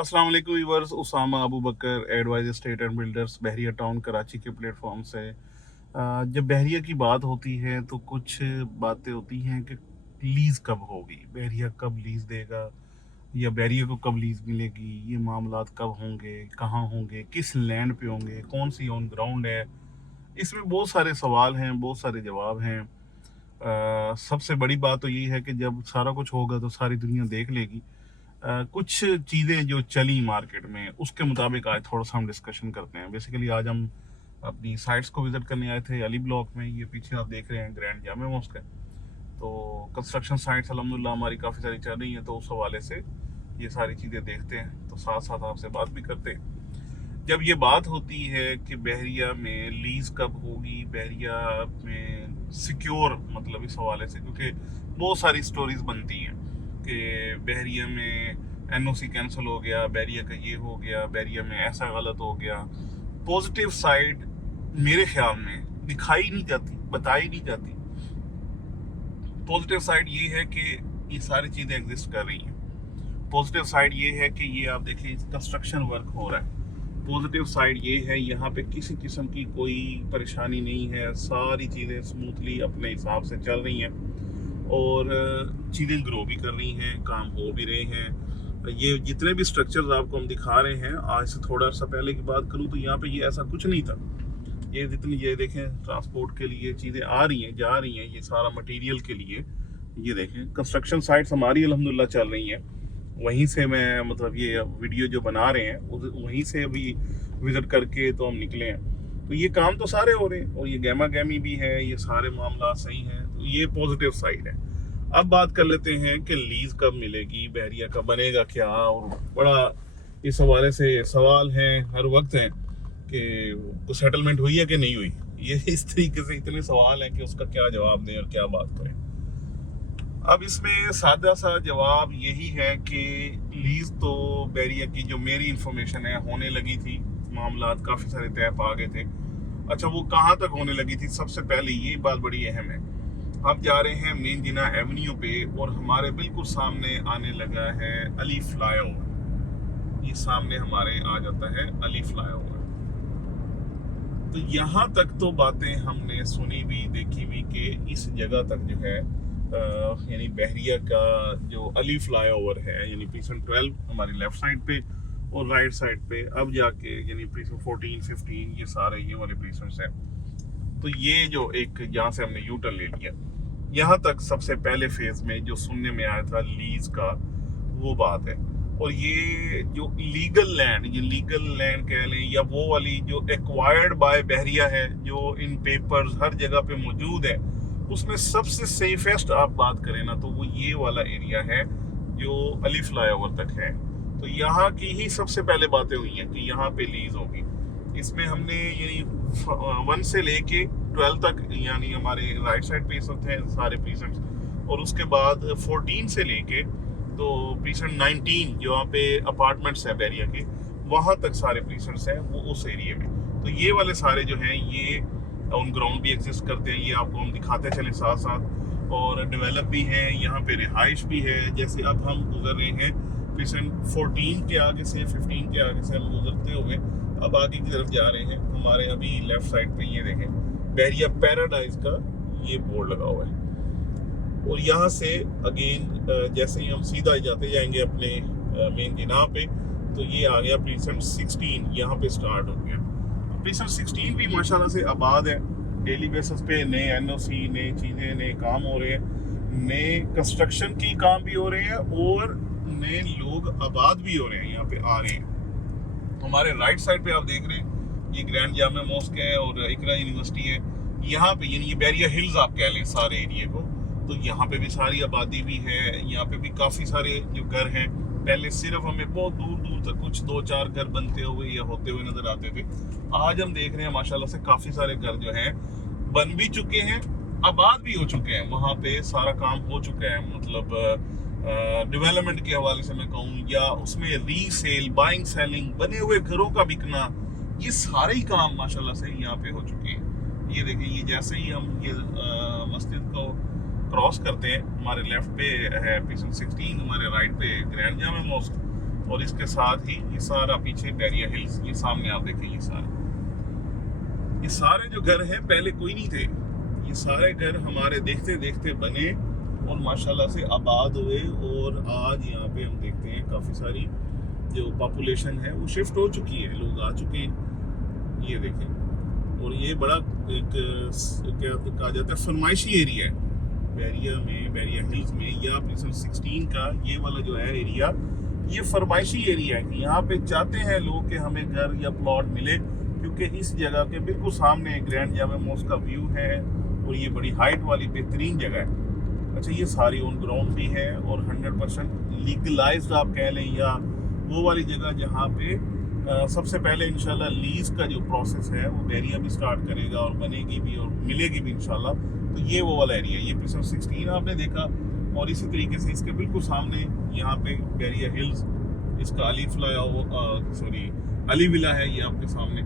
अस्सलाम वालेकुम viewers. Usama Abu Bakar, advisor state and builders, Bahria Town Karachi के प्लेटफॉर्म से। जब बहरिया की बात होती है तो कुछ बातें होती हैं कि लीज़ कब होगी, बहरिया कब लीज़ देगा या बहरिया को कब लीज़ मिलेगी, ये मामलात कब होंगे, कहाँ होंगे, किस लैंड पे होंगे, कौन सी ऑन ग्राउंड है। इसमें बहुत सारे सवाल हैं, बहुत सारे जवाब हैं। सबसे बड़ी बात तो यही है कि जब सारा कुछ होगा तो सारी दुनिया देख लेगी। कुछ चीज़ें जो चली मार्केट में उसके मुताबिक आज थोड़ा सा हम डिस्कशन करते हैं। बेसिकली आज हम अपनी साइट्स को विज़िट करने आए थे अली ब्लॉक में। ये पीछे आप देख रहे हैं ग्रैंड जामे मॉस्क है। तो कंस्ट्रक्शन साइट्स अल्हम्दुलिल्लाह हमारी काफ़ी सारी चल रही हैं, तो उस हवाले से ये सारी चीज़ें देखते हैं, तो साथ साथ आपसे बात भी करते हैं। जब ये बात होती है कि बहरिया में लीज़ कब होगी, बहरिया में सिक्योर मतलब इस हवाले से, क्योंकि बहुत सारी स्टोरीज बनती हैं कि बहरिया में एनओसी कैंसिल हो गया, बहरिया का ये हो गया, बहरिया में ऐसा गलत हो गया। पॉजिटिव साइड मेरे ख्याल में दिखाई नहीं जाती, बताई नहीं जाती। पॉजिटिव साइड ये है कि ये सारी चीज़ें एग्जिस्ट कर रही हैं। पॉजिटिव साइड ये है कि ये आप देखिए कंस्ट्रक्शन वर्क हो रहा है। पॉजिटिव साइड ये है यहाँ पे किसी किस्म की कोई परेशानी नहीं है, सारी चीज़ें स्मूथली अपने हिसाब से चल रही हैं और चीज़ें ग्रो भी कर रही हैं, काम हो भी रहे हैं। ये जितने भी स्ट्रक्चर्स आपको हम दिखा रहे हैं, आज से थोड़ा सा पहले की बात करूँ तो यहाँ पे ये ऐसा कुछ नहीं था। ये जितनी ये देखें ट्रांसपोर्ट के लिए चीज़ें आ रही हैं, जा रही हैं, ये सारा मटेरियल के लिए। ये देखें कंस्ट्रक्शन साइट्स हमारी अल्हम्दुलिल्लाह चल रही हैं। वहीं से मैं मतलब ये वीडियो जो बना रहे हैं वहीं से अभी विज़िट करके तो हम निकले हैं। तो ये काम तो सारे हो रहे हैं और ये गहमा गहमी भी है, ये सारे मामला सही हैं, तो ये पॉजिटिव साइड है। अब बात कर लेते हैं कि लीज़ कब मिलेगी, बहरिया का बनेगा क्या, और बड़ा इस हवाले से सवाल हैं हर वक्त हैं कि सेटलमेंट हुई है कि नहीं हुई। ये इस तरीके से इतने सवाल हैं कि उसका क्या जवाब दें और क्या बात करें। अब इसमें सादा सा जवाब यही है कि लीज तो बहरिया की जो मेरी इंफॉर्मेशन है होने लगी थी, मामलात काफ़ी सारे तय पा गए थे। अच्छा, वो कहाँ तक होने लगी थी, सबसे पहले ये बात बड़ी अहम है। हम जा रहे हैं मेन जिना एवेन्यू पे और हमारे बिल्कुल सामने आने लगा है अली फ्लाईओवर। ये सामने हमारे आ जाता है अली फ्लाईओवर। तो यहाँ तक तो बातें हमने सुनी भी देखी भी कि इस जगह तक जो है यानी बहरिया का जो अली फ्लाईओवर है, यानी पीसन 12 हमारी लेफ्ट साइड पे और राइट साइड पे अब जाके यानी पीसन 14 15 ये सारे ये वाले पीसन है। तो ये जो एक यहाँ से हमने यू टर्न ले लिया, यहाँ तक सबसे पहले फेज में जो सुनने में आया था लीज का वो बात है। और ये जो लीगल लैंड, ये लीगल लैंड कह लें या वो वाली जो एक्वायर्ड बाय बहरिया है, जो इन पेपर्स हर जगह पे मौजूद है, उसमें सबसे सेफेस्ट आप बात करें ना तो वो ये वाला एरिया है जो अली फ्लाईओवर तक है। तो यहाँ की ही सबसे पहले बातें हुई हैं कि यहाँ पे लीज होगी। इसमें हमने यानी 1 से लेके 12 तक यानी हमारे राइट साइड पीसेंट हैं सारे पीसेंट, और उसके बाद 14 से लेके तो पीसेंट 19 जो वहाँ पे अपार्टमेंट्स हैं बहरिया के, वहाँ तक सारे पीसेंट्स हैं वो उस एरिया में। तो ये वाले सारे जो हैं ये ऑन ग्राउंड भी एग्जिस्ट करते हैं, ये आपको हम दिखाते चले साथ साथ, और डेवलप भी हैं, यहाँ पे रिहाइश भी है। जैसे अब हम गुजर रहे हैं पीसेंट 14 के आगे से 15 के आगे से हम गुजरते हुए अब आगे की तरफ जा रहे हैं। हमारे अभी लेफ्ट साइड पे ये देखें बहरिया पैराडाइज का ये बोर्ड लगा हुआ है, और यहाँ से अगेन जैसे ही हम सीधा जाते जाएंगे अपने मेन जिना पे तो ये आ गया पीसेंट 16, यहाँ पे स्टार्ट हो गया। पीसेंट 16 भी माशाल्लाह से आबाद है, डेली बेसिस पे नए एनओसी, नई चीज़ें, नए काम हो रहे हैं, नए कंस्ट्रक्शन की काम भी हो रहे हैं और नए लोग आबाद भी हो रहे हैं, यहाँ पे आ रहे हैं। हमारे राइट साइड पे आप देख रहे हैं ये ग्रैंड जामे मॉस्क है और इकरा यूनिवर्सिटी है। यहाँ पे यानी ये बहरिया हिल्स आप कह लें सारे एरिया को, तो यहाँ पे भी सारी आबादी भी है। यहाँ पे भी काफ़ी सारे जो घर हैं, पहले सिर्फ हमें बहुत दूर दूर तक कुछ 2-4 घर बनते हुए या होते हुए नजर आते थे। आज हम देख रहे हैं माशाल्लाह से काफ़ी सारे घर जो हैं बन भी चुके हैं, आबाद भी हो चुके हैं, वहाँ पे सारा काम हो चुका है। मतलब डेवलपमेंट के हवाले से मैं कहूँ या उसमें रीसेल, बाइंग, सेलिंग, बने हुए घरों का बिकना, ये सारे ही काम माशाल्लाह से यहाँ पे हो चुके हैं। ये देखिए, ये जैसे ही हम ये मस्जिद को क्रॉस करते हैं, हमारे लेफ्ट पे है पीसन 16, हमारे राइट पे ग्रैंड जामे मॉस्क, और इसके साथ ही ये सारा पीछे बैरिया हिल्स, ये सामने आप देखें, ये सारे जो घर हैं पहले कोई नहीं थे। ये सारे घर हमारे देखते देखते बने और माशाल्लाह से आबाद हुए, और आज यहाँ पे हम देखते हैं काफ़ी सारी जो पॉपुलेशन है वो शिफ्ट हो चुकी है, लोग आ चुके हैं। ये देखें, और ये बड़ा एक क्या कहा जाता है फरमाइशी एरिया है बैरिया में, बैरिया हिल्स में, या प्रिंसन 16 का ये वाला जो है एरिया, ये फरमाइशी एरिया है कि यहाँ पे चाहते हैं लोग कि हमें घर या प्लॉट मिले, क्योंकि इस जगह के बिल्कुल सामने ग्रैंड जामा मॉस्क का व्यू है और ये बड़ी हाइट वाली बेहतरीन जगह है। अच्छा, ये सारी ऑन ग्राउंड भी है और 100% लीगलाइज्ड आप कह लें, या वो वाली जगह जहाँ पे सबसे पहले इंशाल्लाह लीज का जो प्रोसेस है वो बैरिया भी स्टार्ट करेगा और बनेगी भी और मिलेगी भी इंशाल्लाह। तो ये वो वाला एरिया, ये प्रिंसन 16 आपने देखा, और इसी तरीके से इसके बिल्कुल सामने यहाँ पे बैरिया हिल्स, इसका अली विला है, ये आपके सामने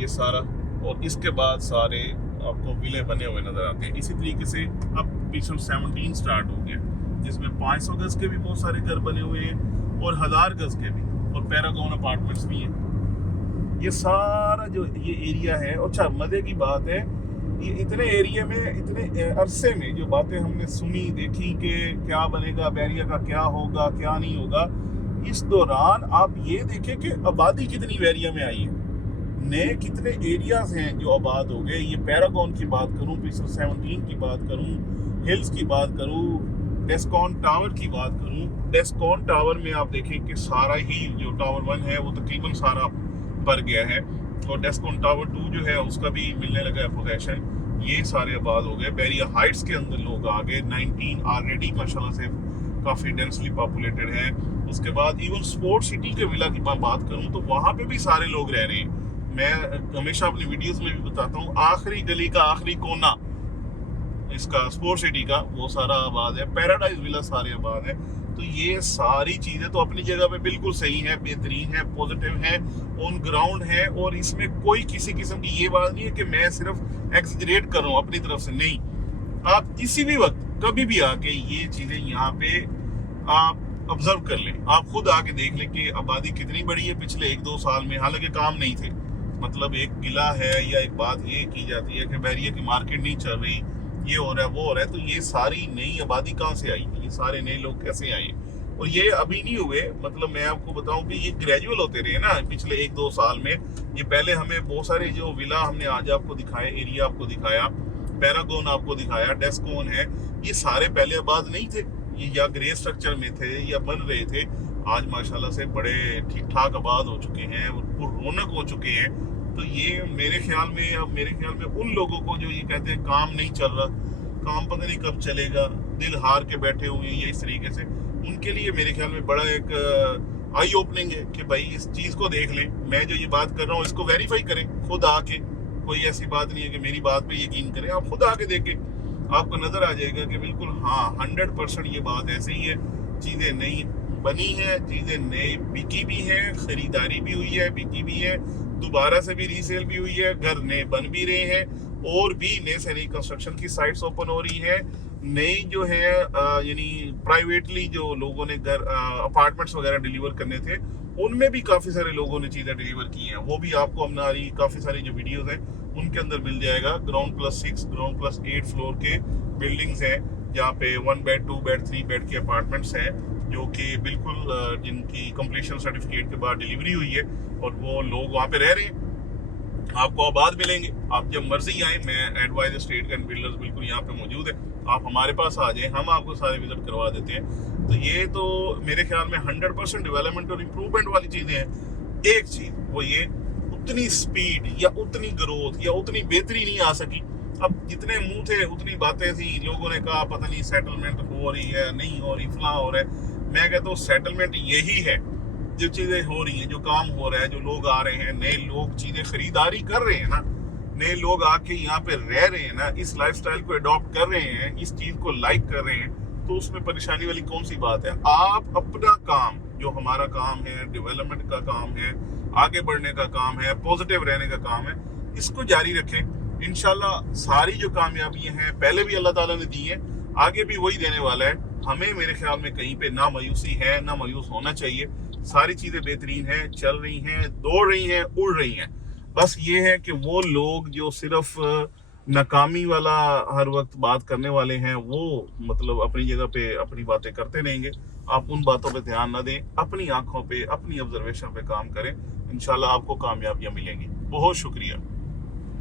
ये सारा, और इसके बाद सारे आपको विले बने हुए नजर आते हैं। इसी तरीके से अब प्रिंसन 17 स्टार्ट हो गया, जिसमें 500 गज के भी बहुत सारे घर बने हुए हैं और 1000 गज के भी, और पैरागॉन अपार्टमेंट्स भी हैं। ये सारा जो ये एरिया है, अच्छा मजे की बात है, ये इतने एरिया में, इतने अरसे में जो बातें हमने सुनी देखी कि क्या बनेगा बैरिया का, क्या होगा क्या नहीं होगा, इस दौरान आप ये देखें कि आबादी कितनी बैरिया में आई है, नए कितने एरियाज हैं जो आबाद हो गए। ये पैरागॉन की बात करूं, प्रिंसन 17 की बात करूं, हिल्स की बात करूं, डेस्कॉन टावर की बात करूं, डेस्कॉन टावर में आप देखें कि सारा ही जो टावर 1 है वो तकरीबन सारा भर गया है, और डेस्कॉन टावर 2 जो है उसका भी मिलने लगा है पोजेशन। ये सारे आबाद हो गए। बैरिया हाइट्स के अंदर लोग आ गए, 19 ऑलरेडी माशाल्लाह से काफ़ी डेंसली पॉपुलेटेड है। उसके बाद इवन स्पोर्ट सिटी के विला की मैं बात करूं तो वहाँ पे भी सारे लोग रह रहे हैं। मैं हमेशा अपनी वीडियोस में भी बताता हूँ, आखिरी गली का आखिरी कोना इसका स्पोर्ट सिटी का वो सारा आबाद है, पैराडाइज विला सारे आबाद है। तो ये सारी चीज़ें तो अपनी जगह पे बिल्कुल सही है, बेहतरीन है, पॉजिटिव है, ऑन ग्राउंड है, और इसमें कोई किसी किस्म की ये बात नहीं है कि मैं सिर्फ एक्सजरेट कर रहा हूँ अपनी तरफ से, नहीं। आप किसी भी वक्त कभी भी आके ये चीज़ें यहाँ पे आप ऑब्जर्व कर लें, आप खुद आके देख लें कि आबादी कितनी बड़ी है पिछले 1-2 साल में। हालांकि काम नहीं थे, मतलब एक गिला है या एक बात ये की जाती है कि बैरिया की मार्केट नहीं चल रही, ये हो रहा है वो हो रहा है, तो ये सारी नई आबादी कहाँ से आई, ये सारे नए लोग कैसे आए, और ये अभी नहीं हुए। मतलब मैं आपको बताऊं कि ये ग्रेजुअल होते रहे ना पिछले 1-2 साल में। ये पहले हमें बहुत सारे जो विला हमने आज आपको दिखाए, एरिया आपको दिखाया, पैरागॉन आपको दिखाया, डेस्कॉन है, ये सारे पहले आबाद नहीं थे, ये या ग्रे स्ट्रक्चर में थे या बन रहे थे। आज माशाल्लाह से बड़े ठीक ठाक आबाद हो चुके हैं और रौनक हो चुके हैं। तो ये मेरे ख्याल में उन लोगों को जो ये कहते हैं काम नहीं चल रहा, काम पता नहीं कब चलेगा, दिल हार के बैठे हुए हैं, ये इस तरीके से, उनके लिए मेरे ख्याल में बड़ा एक आई ओपनिंग है कि भाई इस चीज़ को देख लें। मैं जो ये बात कर रहा हूँ इसको वेरीफाई करें खुद आके, कोई ऐसी बात नहीं है कि मेरी बात पे यकीन करें, आप खुद आके देखें, आपको नजर आ जाएगा कि बिल्कुल हाँ 100% ये बात ऐसे ही है। चीज़ें नई बनी है, चीज़ें नई बिकी भी है, खरीदारी भी हुई है, बिकी भी है, दोबारा से भी रीसेल भी हुई है, घर नए बन भी रहे हैं, और भी नए से नई कंस्ट्रक्शन की साइट्स ओपन हो रही है। नई जो है यानी प्राइवेटली जो लोगों ने घर अपार्टमेंट्स वगैरह डिलीवर करने थे, उनमें भी काफ़ी सारे लोगों ने चीज़ें डिलीवर की हैं। वो भी आपको हमारी काफ़ी सारी जो वीडियोस हैं उनके अंदर मिल जाएगा। ग्राउंड +6, ग्राउंड +8 फ्लोर के बिल्डिंग्स हैं जहाँ पे 1 बेड, 2 बेड, 3 बेड के अपार्टमेंट्स हैं, जो कि बिल्कुल जिनकी कंप्लीशन सर्टिफिकेट के बाद डिलीवरी हुई है, और वो लोग वहाँ पे रह रहे हैं। आपको आबाद मिलेंगे, आप जब मर्जी आए। मैं एडवाइजर स्टेट एंड बिल्डर्स बिल्कुल यहाँ पे मौजूद है, आप हमारे पास आ जाएं, हम आपको सारे विजिट करवा देते हैं। तो ये तो मेरे ख्याल में 100% डेवलपमेंट और इम्प्रूवमेंट वाली चीज़ें हैं। एक चीज़ वो ये, उतनी स्पीड या उतनी ग्रोथ या उतनी बेहतरी नहीं आ सकी। अब जितने मुंह थे उतनी बातें थी, लोगों ने कहा पता नहीं सेटलमेंट हो रही है, नहीं हो रही, फलां हो रहा है। मैं कहता हूँ सेटलमेंट यही है, जो चीज़ें हो रही हैं, जो काम हो रहा है, जो लोग आ रहे हैं, नए लोग चीज़ें खरीदारी कर रहे हैं ना, नए लोग आके यहाँ पे रह रहे हैं ना, इस लाइफस्टाइल को अडॉप्ट कर रहे हैं, इस चीज़ को लाइक कर रहे हैं, तो उसमें परेशानी वाली कौन सी बात है। आप अपना काम, जो हमारा काम है, डेवलपमेंट का काम है, आगे बढ़ने का काम है, पॉजिटिव रहने का काम है, इसको जारी रखें। इंशाल्लाह सारी जो कामयाबियां हैं पहले भी अल्लाह ताला ने दी है, आगे भी वही देने वाला है। हमें मेरे ख्याल में कहीं पे ना मायूसी है, ना मायूस होना चाहिए। सारी चीज़ें बेहतरीन हैं, चल रही हैं, दौड़ रही हैं, उड़ रही हैं। बस ये है कि वो लोग जो सिर्फ नाकामी वाला हर वक्त बात करने वाले हैं, वो मतलब अपनी जगह पे अपनी बातें करते रहेंगे। आप उन बातों पे ध्यान ना दें, अपनी आंखों पे, अपनी ऑब्जर्वेशन पे काम करें। इंशाल्लाह आपको कामयाबियां मिलेंगी। बहुत शुक्रिया।